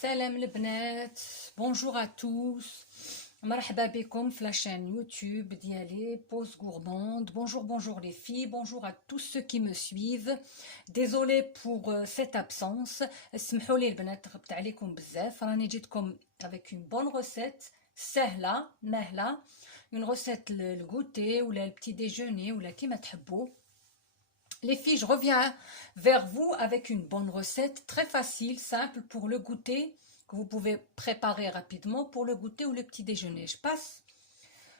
Salam les bnat, bonjour à tous. مرحبا بكم في la chaîne YouTube ديالي Pause Gourmande. Bonjour les filles, bonjour à tous ceux qui me suivent. Désolée pour cette absence. اسمحوا لي البنات غبت عليكم بزاف. راني جيتكم avec une bonne recette سهلة مهلة. Une recette le goûter ou le petit déjeuner ou la كيما تحبوا. Les filles, je reviens vers vous avec une bonne recette, très facile, simple pour le goûter, que vous pouvez préparer rapidement pour le goûter ou le petit déjeuner. Je passe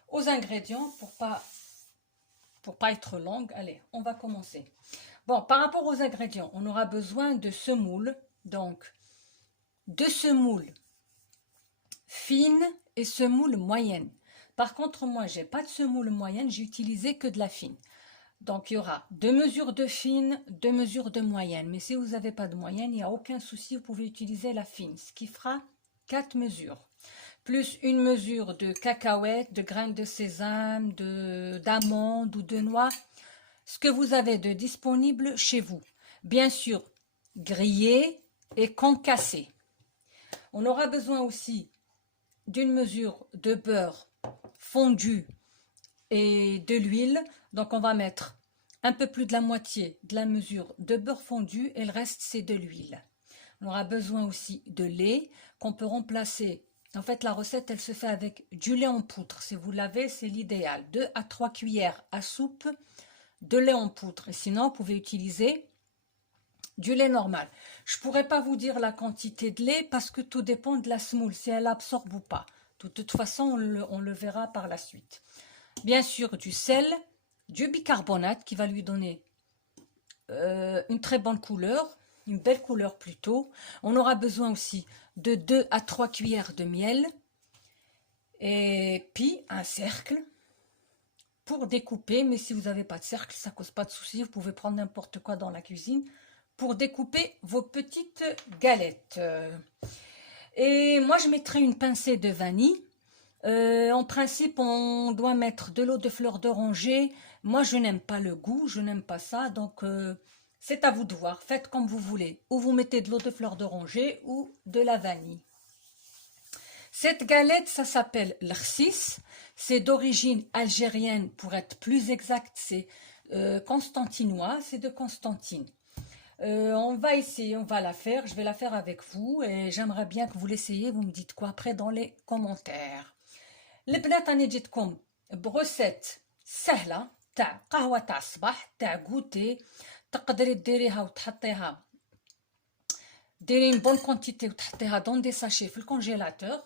aux ingrédients pour pas être longue. Allez, on va commencer. Bon, par rapport aux ingrédients, on aura besoin de semoule, donc de semoule fine et semoule moyenne. Par contre, moi, j'ai pas de semoule moyenne, j'ai utilisé que de la fine. Donc, il y aura 2 mesures de fine, 2 mesures de moyenne. Mais si vous n'avez pas de moyenne, il n'y a aucun souci, vous pouvez utiliser la fine, ce qui fera 4 mesures. Plus une mesure de cacahuètes, de graines de sésame, d'amandes ou de noix. Ce que vous avez de disponible chez vous. Bien sûr, grillé et concassé. On aura besoin aussi d'une mesure de beurre fondu et de l'huile. Donc on va mettre un peu plus de la moitié de la mesure de beurre fondu et le reste c'est de l'huile. On aura besoin aussi de lait qu'on peut remplacer. En fait la recette elle se fait avec du lait en poudre. Si vous l'avez c'est l'idéal. 2 à 3 cuillères à soupe de lait en poudre. Et sinon vous pouvez utiliser du lait normal. Je ne pourrais pas vous dire la quantité de lait parce que tout dépend de la semoule, si elle absorbe ou pas. De toute façon on le verra par la suite. Bien sûr du sel, du bicarbonate qui va lui donner une très bonne couleur, une belle couleur plutôt. On aura besoin aussi de 2 à 3 cuillères de miel et puis un cercle pour découper. Mais si vous n'avez pas de cercle, ça ne cause pas de souci, vous pouvez prendre n'importe quoi dans la cuisine pour découper vos petites galettes. Et moi je mettrai une pincée de vanille. En principe, on doit mettre de l'eau de fleur d'oranger. Moi, je n'aime pas le goût, je n'aime pas ça. Donc, c'est à vous de voir. Faites comme vous voulez. Ou vous mettez de l'eau de fleur d'oranger ou de la vanille. Cette galette, ça s'appelle l'khsis. C'est d'origine algérienne, pour être plus exact. C'est constantinois, c'est de Constantine. On va essayer, on va la faire. Je vais la faire avec vous et j'aimerais bien que vous l'essayiez. Vous me dites quoi après dans les commentaires. البنات راني جيتكم بروسيت سهله تاع قهوه تاع الصباح تاع غوتي. تقدري ديريها وتحطيها ديري بون كونتيتي وتحطيها دون دي ساشي في الكونجيلاتور.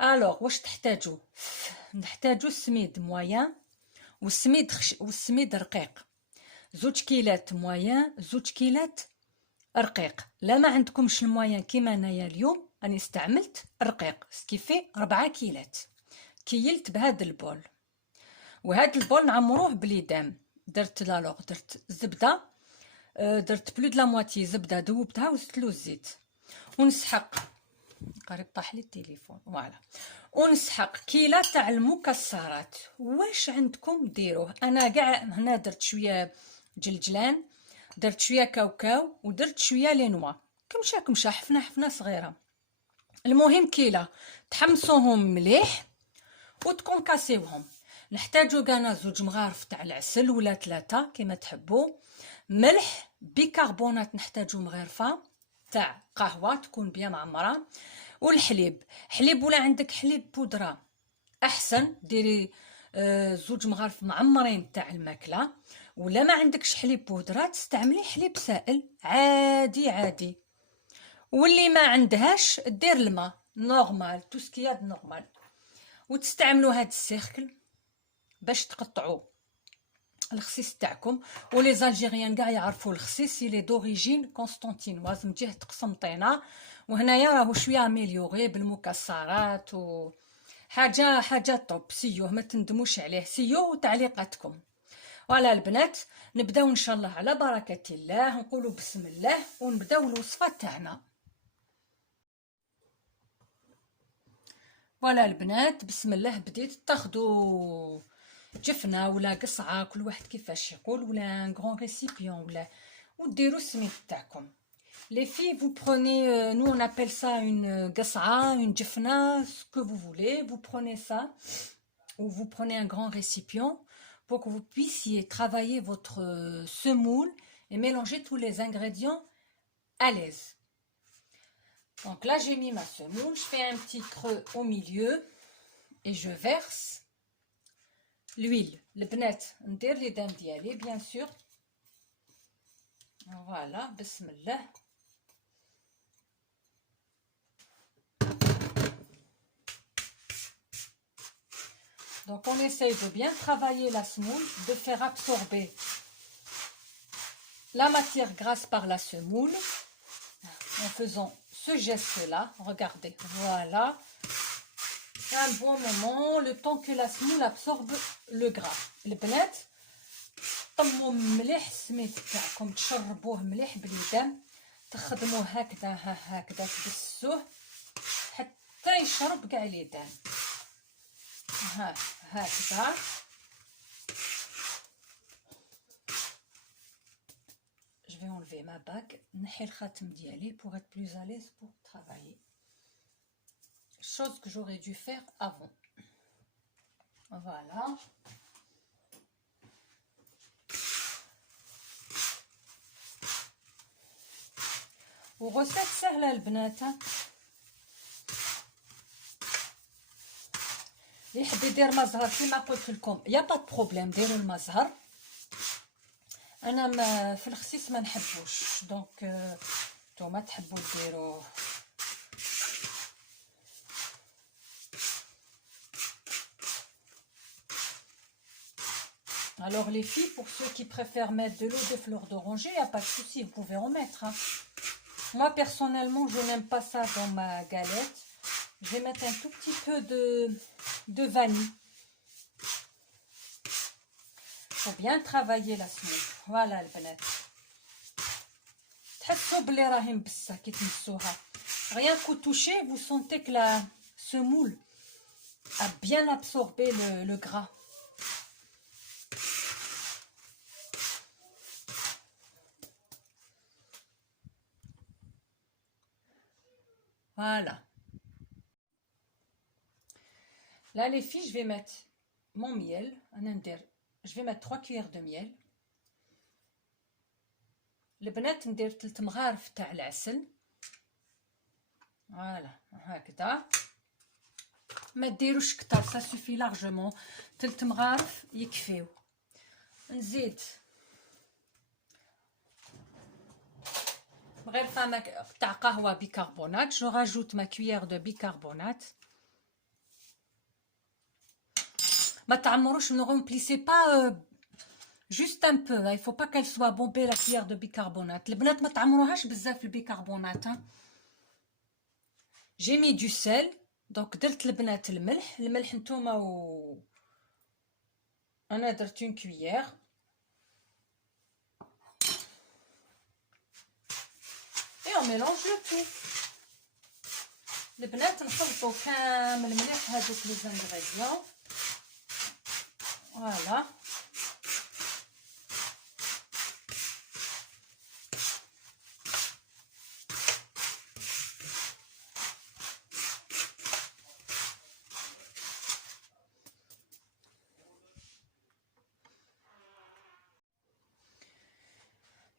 الوغ واش تحتاجو؟ نحتاجو السميد مويان والسميد رقيق. 2 كيلات مويان 2 كيلات رقيق. لا ما عندكمش المويان كيما انايا اليوم راني استعملت الرقيق سكيفي 4 كيلات. كيلت بهذا البول وهذا البول نعمروه بليدام. درت زبده، درت بلو د لا مواتي زبده ذوبتها وزدت له الزيت ونسحق. قريب طاح لي التليفون. فوالا ونسحق كيله تاع المكسرات. واش عندكم ديروه. انا كاع هنا درت شويه جلجلان، درت شويه كاوكاو ودرت شويه لينوا كمشه حفنه صغيره. المهم كيله تحمصوهم مليح وتكونكاسيوهم. نحتاجو كانا 2 مغارف تاع العسل ولا 3 كما تحبوا. ملح، بيكربونات نحتاجو مغرفه تاع قهوه تكون بيان معمره، والحليب. حليب ولا عندك حليب بودره احسن ديري 2 مغارف معمرين تاع الماكله. ولا ما عندكش حليب بودره تستعملي حليب سائل عادي. واللي ما عندهاش دير الماء نورمال تو سكياد نورمال. وتستعملوا هاد السيركل باش تقطعوا الخسيس تاعكم. ولي زالجيريان كاع يعرفوا الخسيس سي لي دوريجين كونستانتينواز من جهه قسنطينه. وهنايا راهو شويه اميليوري بالمكسرات حاجه طوب. سيوه ما تندموش عليه، سيوه وتعليقاتكم. فوالا البنات نبداو ان شاء الله على بركه الله. نقولوا بسم الله ونبداو الوصفه تاعنا. فوالا البنات بسم الله. بديت تاخدوا جفنه ولا قصعه كل واحد كيفاش يقول ولا ان غران ريسيبيون ولا وديروا السميد تاعكم. Les filles, vous prenez, nous on appelle ça une gas'a, une jefna, ce que vous voulez. Vous prenez ça, ou vous prenez un grand récipient pour que vous puissiez travailler votre semoule et mélanger tous les ingrédients à l'aise. Donc là, j'ai mis ma semoule, je fais un petit creux au milieu et je verse l'huile. Le bnet, ندير les dames ديالي, bien sûr. Voilà, bismillah. Donc on essaye de bien travailler la semoule, de faire absorber la matière grasse par la semoule en faisant ce geste-là. Regardez, voilà. Un bon moment, le temps que la semoule absorbe le gras. البنات طموا مليح السميد تاعكم، تشربوه مليح باليدام، تخدموه هكذا هكذا تبسوه حتى يشرب كاع اليدام. هكذا. Je vais enlever ma bague, نحي الخاتم ديالي pour être plus à l'aise pour travailler. Chose que j'aurais dû faire avant. Voilà. وغسات سهلة البنات. اللي يحب يدير مزهر كيما قلت لكم يا با بروبليم، ديروا المزهر. انا في الخسيس ما نحبوش، دونك نتوما تحبوا ديروه. Alors les filles, pour ceux qui préfèrent mettre de l'eau de fleur d'oranger, il n'y a pas de souci, vous pouvez en mettre. Hein. Moi personnellement, je n'aime pas ça dans ma galette. Je vais mettre un tout petit peu de vanille. Il faut bien travailler la semoule. Voilà البنات. تحسوا بلي راهي مبسه كي تمسوها. Rien qu'au toucher, vous sentez que la semoule a bien absorbé le gras. Voilà. Là, les filles, je vais mettre mon miel. Je vais mettre 3 cuillères de miel. البنات ندير 3 مغارف تاع العسل. فوالا هكذا. ما ديروش كتر، ça suffit largement. 3 مغارف يكفيو. نزيد مغرفه تاع قهوه بيكربونات. Je rajoute ma cuillère de bicarbonate. ما تعمروش, ne remplissez pas juste un peu. Il faut pas qu'elle soit bombée la cuillère de bicarbonate. البنات ما تعمروهاش بزاف البيكربونات. J'ai mis du sel. donc درت البنات الملح نتوما انا درت une cuillère. et on mélange le tout. البنات نخلطوا كامل مليح هذوك les ingrédients. Voilà.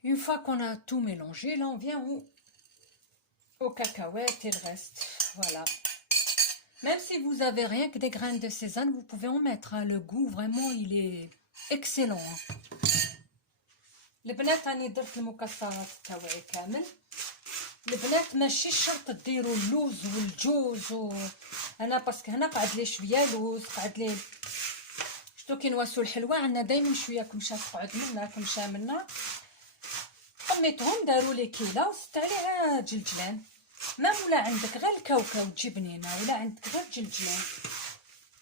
Une fois qu'on a tout mélangé, là on vient aux cacahuètes et le reste. Voilà. Même si vous avez rien que des graines de sésame, vous pouvez en mettre. Hein. Le goût, vraiment, il est excellent. Hein. البنات راني درت المكسرات تاوعي كامل. البنات ماشي شرط ديروا اللوز والجوز انا باسكو هنا قعد لي شويه لوز، قعد لي شتو كي نواسو الحلوى عندنا دائما شويه كمشه تقعد منا كمشه منا. طميتهم داروا لي كيله وزدت عليها جلجلان. ما ولا عندك غير الكاوكاو تجبنينه ولا عندك غير جلجلان،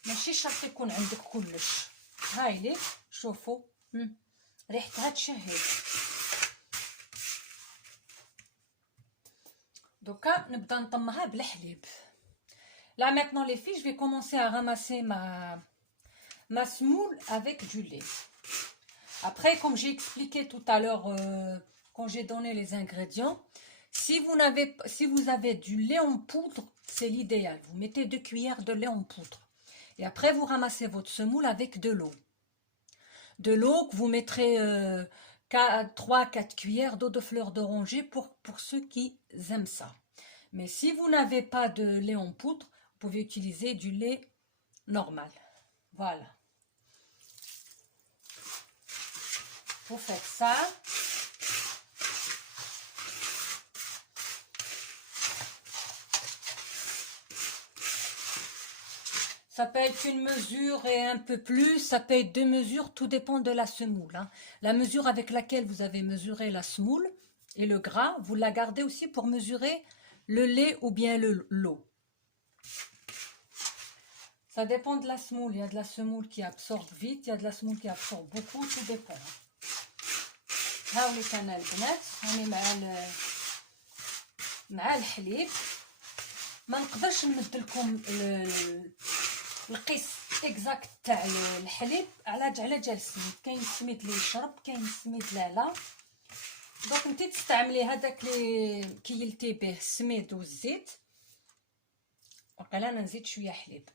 ماشي شرط يكون عندك كلش. هاي لي شوفوا ريحتها تشهي. دوكا نبدا نطمها بالحليب. Là maintenant les filles, je vais commencer à ramasser ma semoule avec du lait. Après, comme j'ai expliqué tout à l'heure quand j'ai donné les ingrédients, Si vous avez du lait en poudre, c'est l'idéal. Vous mettez 2 cuillères de lait en poudre. Et après, vous ramassez votre semoule avec de l'eau. De l'eau que vous mettrez 3-4 cuillères d'eau de fleur d'oranger pour ceux qui aiment ça. Mais si vous n'avez pas de lait en poudre, vous pouvez utiliser du lait normal. Voilà. Vous faites ça. Ça peut être une mesure et un peu plus, ça peut être 2 mesures, tout dépend de la semoule. Hein. La mesure avec laquelle vous avez mesuré la semoule et le gras, vous la gardez aussi pour mesurer le lait ou bien l'eau. Ça dépend de la semoule. Il y a de la semoule qui absorbe vite, il y a de la semoule qui absorbe beaucoup, tout dépend. هاوليك انا البنات راني مع الحليب. ما نقدرش نمد لكم القيس اكزاكت تاع الحليب على جال السميد. كاين السميد اللي يشرب، كاين السميد لا. دونك انت تستعملي هذاك اللي كيلتي به السميد والزيت. وقيلا انا نزيد شويه حليب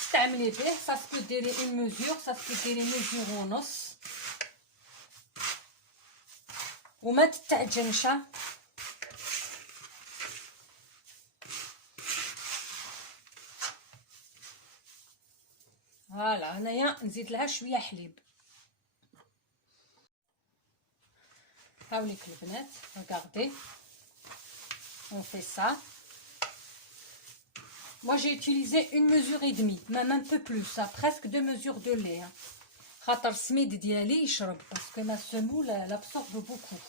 تستعملي به. سا سكو ديري اون ميزور، سا سكو ديري ميزور ونص وما تتعجنش. فوالا هنايا نزيد لها شويه حليب. هاوليك البنات regardez on fait ça. Moi j'ai utilisé une mesure et demie, même un peu plus, ça, presque 2 mesures de lait. خاطر السميد ديالي يشرب parce que ma semoule elle absorbe beaucoup.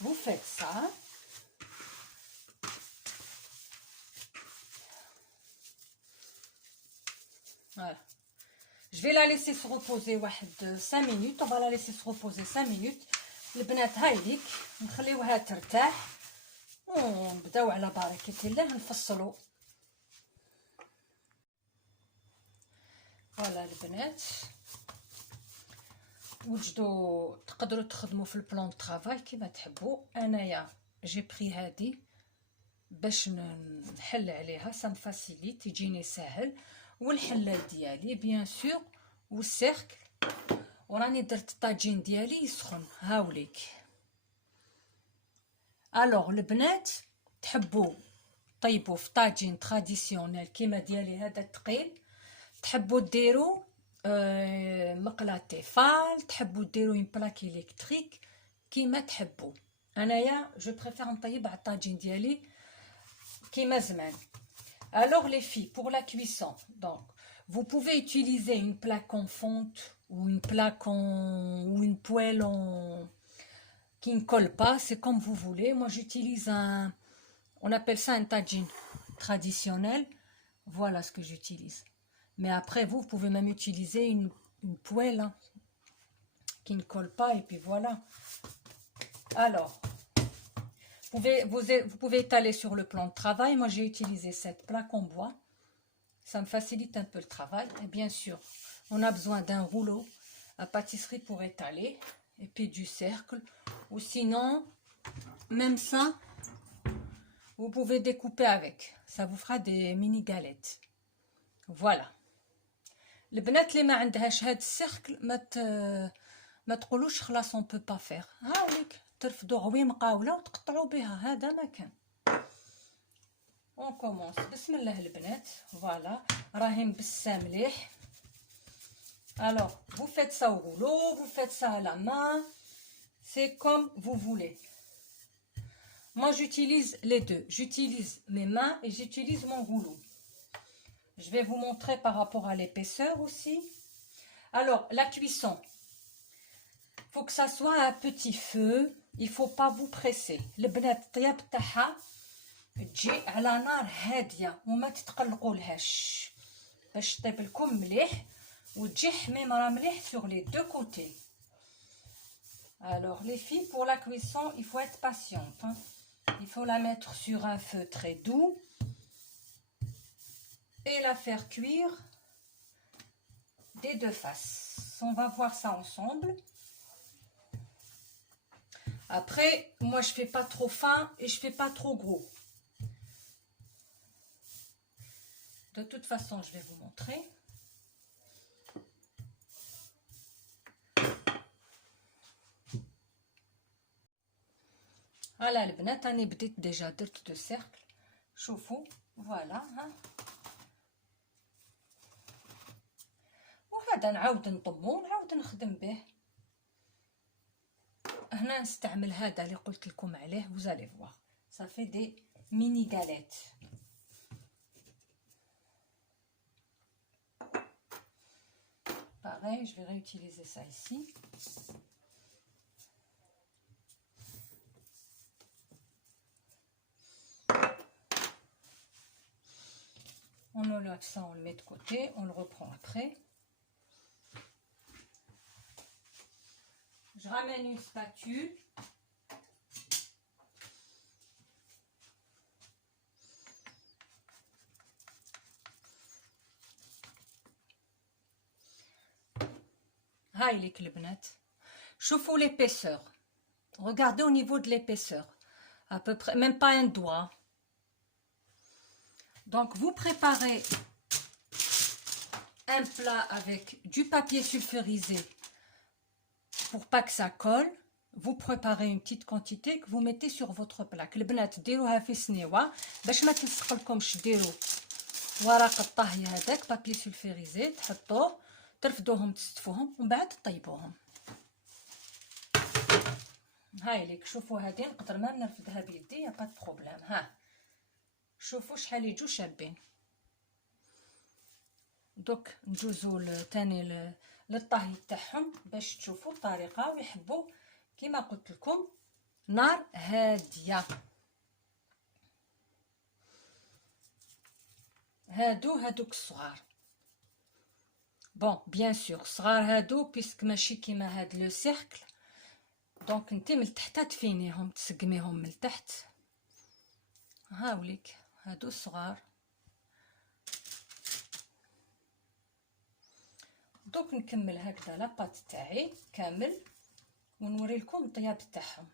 Vous faites ça. Voilà. Je vais la laisser se reposer 5 minutes. On va la laisser se reposer 5 minutes. البنات هايليك نخليوها ترتاح ونبداو على بركة الله نفصلوا. فوالا البنات وجدوا تقدروا تخدموا في البلان طرافاي كيما تحبوا. انايا جي بري هادي باش نحل عليها سا مفاسيليت يجيني ساهل. والحله ديالي بيان سور والسيركل. وراني درت الطاجين ديالي يسخن. هاوليك الوغ البنات تحبوا طيبوا في طاجين تراديسيونيل كيما ديالي هذا الثقيل، تحبوا ديروا مقله تيفال، تحبوا ديروا اون بلاك الكتريك كيما تحبوا. انايا جو بريفير نطيب على الطاجين ديالي كيما زمان. Alors les filles, pour la cuisson, donc vous pouvez utiliser une plaque en fonte ou une plaque ou une poêle qui ne colle pas, c'est comme vous voulez. Moi j'utilise on appelle ça un tagine traditionnel. Voilà ce que j'utilise. Mais après vous pouvez même utiliser une poêle hein, qui ne colle pas et puis voilà. Alors vous pouvez étaler sur le plan de travail. Moi j'ai utilisé cette plaque en bois, ça me facilite un peu le travail. Et bien sûr on a besoin d'un rouleau à pâtisserie pour étaler et puis du cercle, ou sinon même ça vous pouvez découper avec, ça vous fera des mini galettes. Voilà. البنات اللي ما عندهاش هاد السيركل ما تقولوش خلاص on peut pas faire. هاوليك ترفدوا عويم قاوله وتقطعوا بها، هذا ما كان. اون كومونس. بسم الله البنات. فوالا راهي مبسه مليح. alors vous faites ça au rouleau, vous faites ça à la main, c'est comme vous voulez. Moi j'utilise les deux, j'utilise mes mains et j'utilise mon rouleau. Je vais vous montrer par rapport à l'épaisseur aussi. Alors la cuisson, faut que ça soit à petit feu, il faut pas vous presser. البنات الطياب تاعها تجي على نار هاديه وما تتقلقولهاش باش تطيب لكم مليح وتجي حميمه مليح sur les deux côtés. Alors les filles, pour la cuisson il faut être patiente hein. Il faut la mettre sur un feu très doux et la faire cuire des deux faces. On va voir ça ensemble. Après, moi je fais pas trop fin et je fais pas trop gros. De toute façon, je vais vous montrer. Voilà البنات راني بديت ديجا درت دو سيركل. شوفوا فوالا ها. وهذا نعاود نطمو ونعاود نخدم به. هنا نستعمل هذا اللي قلت لكم عليه. vous allez voir ça fait des mini galettes. Pareil, je vais réutiliser ça ici. On enlève ça, on le met de côté, on le reprend après. Je ramène une spatule. هاي ليك البنات. شوفوا l'épaisseur. Regardez au niveau de l'épaisseur. À peu près, même pas un doigt. Donc vous préparez un plat avec du papier sulfurisé pour pas que ça colle. Vous préparez une petite quantité que vous mettez sur votre plat. البنات ديروها في سنيوه باش ما تلصقلكمش. ديروا ورق الطهي هذاك بابي سولفيريزي تحطوه ترفدوهم تستفوهم ومن بعد طيبوهم. هاي ليك شوفوا هذه نقدر ما نرفدها بيدي يا با بروبليم. ها شوفوا شحال يجوا شابين. دوك ندوزو تاني للطهي تاعهم باش تشوفوا الطريقه ويحبوا كما قلت لكم نار هاديه. هادوك الصغار. بون بيان سور صغار هادو بيسك ماشي كيما هاد لو سيركل. دونك انت من تحت تفينيهم تسقميهم من تحت. هاوليك هادو الصغار. دوك نكمل هكذا لاباط تاعي كامل ونوري لكم الطياب تاعهم.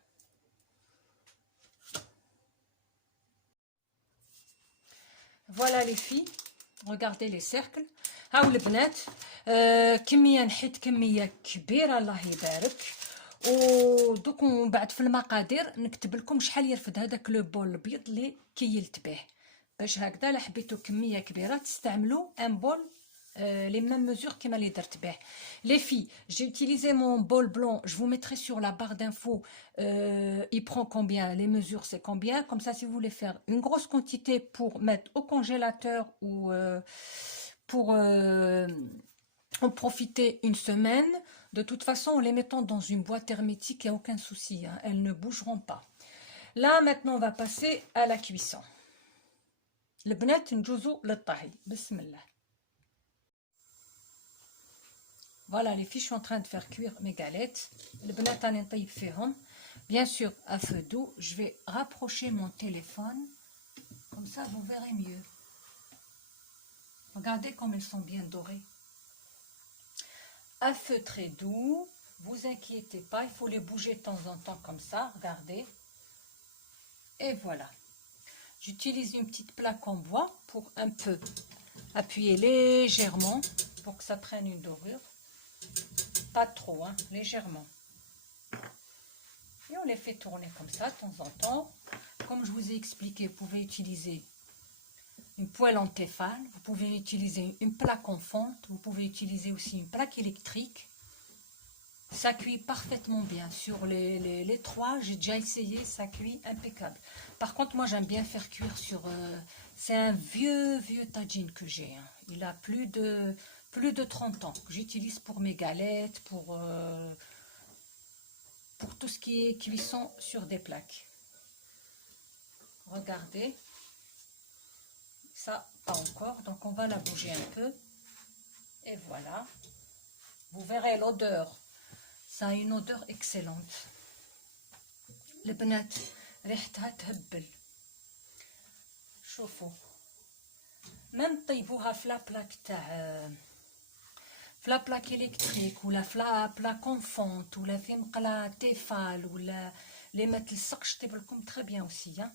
فوالا لي في regardez les cercles. هاو البنات كميه نحيت كميه كبيره الله يبارك. ودوك من بعد في المقادير نكتب لكم شحال يرفد هذاك لو بول الابيض اللي كيلت به باش هكذا لا حبيتو كميه كبيره تستعملوا ان بول les mêmes mesures que les درت. Les filles, j'ai utilisé mon bol blanc. Je vous mettrai sur la barre d'infos. Il prend combien, les mesures c'est combien. Comme ça, si vous voulez faire une grosse quantité pour mettre au congélateur ou pour en profiter une semaine, de toute façon, en les mettant dans une boîte hermétique, il n'y a aucun souci. Hein, elles ne bougeront pas. Là, maintenant, on va passer à la cuisson. Le بنات نجوزو للطهي. بسم الله. Voilà les filles, je suis en train de faire cuire mes galettes. Le بنات راني نطيب فيهم. Bien sûr, à feu doux, je vais rapprocher mon téléphone. Comme ça, vous verrez mieux. Regardez comme elles sont bien dorées. À feu très doux, vous inquiétez pas, il faut les bouger de temps en temps comme ça, regardez. Et voilà. J'utilise une petite plaque en bois pour un peu appuyer légèrement pour que ça prenne une dorure. Pas trop, hein, légèrement. Et on les fait tourner comme ça de temps en temps. Comme je vous ai expliqué, vous pouvez utiliser une poêle en Tefal, vous pouvez utiliser une plaque en fonte, vous pouvez utiliser aussi une plaque électrique. Ça cuit parfaitement bien. Sur les trois, j'ai déjà essayé, ça cuit impeccable. Par contre, moi j'aime bien faire cuire sur... c'est un vieux tagine que j'ai. Hein. Il a plus de 30 ans que j'utilise pour mes galettes, pour tout ce qui est cuisson sur des plaques. Regardez. Ça, pas encore. Donc, on va la bouger un peu. Et voilà. Vous verrez l'odeur. Ça a une odeur excellente. البنات ريحتها تهبل. شوفوا. même طيبوها في لا بلاك تاع في لا بلاك الكتريك ولا في لا بلاك اون فونت ولا في مقله تيفال ولا اللي ما تلصقش طيب لكم تري بيان اوسي.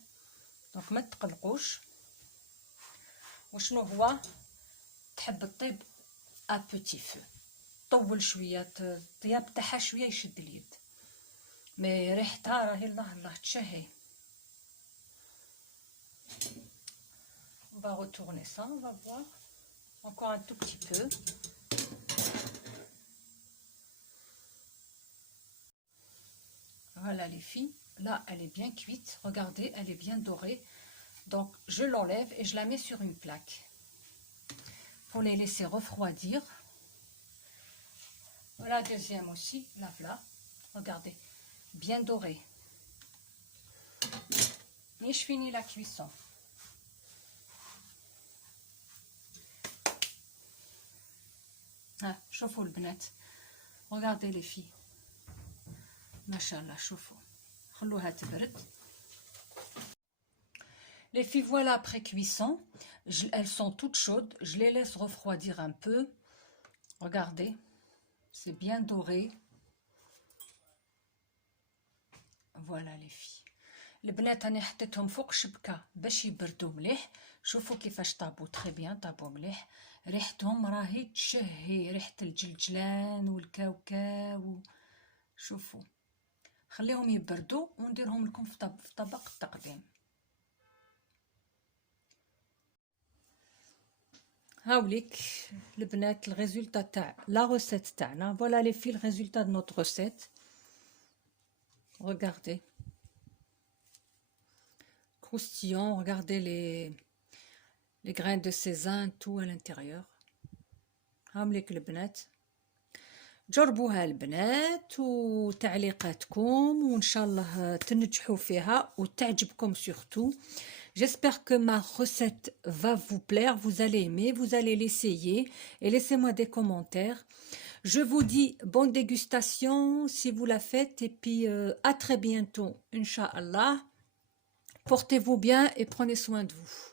دونك ما تقلقوش. وشنو هو تحب الطيب ا بوتي فو، طول شويه الطياب تاعها شويه يشد اليد، مي ريحتها راهي الله الله تشهي. On va retourner ça, on va voir encore un tout petit peu. Voilà les filles, là elle est bien cuite, regardez, elle est bien dorée. Donc je l'enlève et je la mets sur une plaque pour les laisser refroidir. Voilà, deuxième aussi, la voilà, regardez, bien dorée. Et je finis la cuisson. Ah, شوفوا البنات, regardez les filles. Machallah, شوفوا, خلوها تبرد. Les filles, voilà après cuisson, elles sont toutes chaudes, je les laisse refroidir un peu. Regardez, c'est bien doré. Voilà les filles. البنات راني حطيتهم فوق الشبكه باش يبردوا مليح. شوفوا كيفاش طابوا تري بيان، طابوا مليح. ريحتهم راهي تشهي، ريحه الجلجلان والكاوكاو. شوفوا، خليهم يبردوا ونديرهم لكم في طبق التقديم. هاوليك البنات الريزولتا تاع لا روسيت تاعنا. فوالا لي في الريزولتا دو نوت روسيت. Regardez, croustillant, regardez les grains de sésame, tout à l'intérieur. هامليك البنات، جربوها البنات وتعليقاتكم وإن شاء الله تنجحوا فيها وتعجبكم surtout. J'espère que ma recette va vous plaire, vous allez aimer, vous allez l'essayer et laissez-moi des commentaires. Je vous dis bonne dégustation si vous la faites et puis à très bientôt, Inch'Allah. Portez-vous bien et prenez soin de vous.